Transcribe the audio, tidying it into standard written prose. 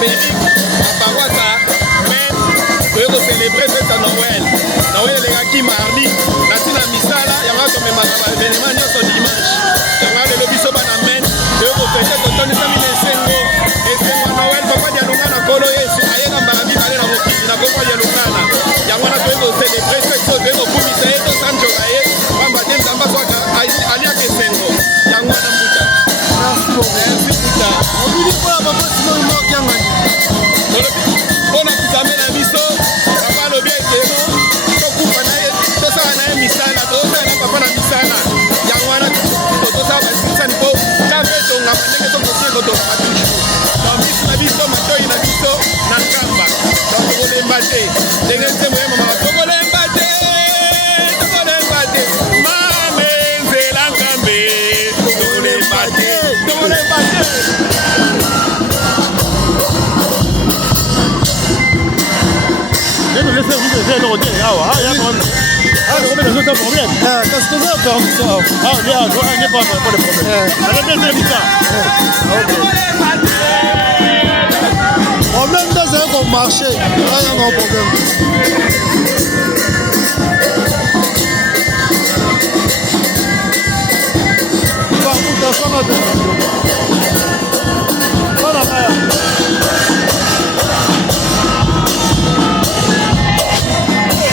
Amérique, à Paroissa, même, tu veux célébrer cette Noël. Noël, les gars qui mardi, la tina misala, il y a un comme événement, il y a son dimanche. Il y a le lobby soba na men, tu veux fêter ton temps, ça mine sengo. Et c'est moi Noël, papa dia lungana kolo yesu, ayenga mbarami bale na mokili, na koko dia lungana. Il y a un tu veux célébrer cette chose, tu veux kumisa eto sanjo gaye, pamba dem tamba soka, alia ke sengo. Il y a un mbuta. Merci Mbuta. On vous dit quoi, papa, sinon il manque un mani. On a tout amené la miso, papa le bien que non, tout ça na misala, tout ça na papa na misala. Yangwana tout ça va c'est ça nipo. Quand veto na maneke to ko tieko to matuchu. Na miso na biso matoi na biso na kamba. Donc ko le mbate. Dengente mo mama to ko le mbate. To ko le mbate. Mame nzela ngambe. To ko le mbate. To ko le mbate. Le service de l'hôtel, il y a un problème. Customer perdu ça. Ah, il y a pas de problème. Problème dans un bon marché. Il y a un problème. Par contre, ça va.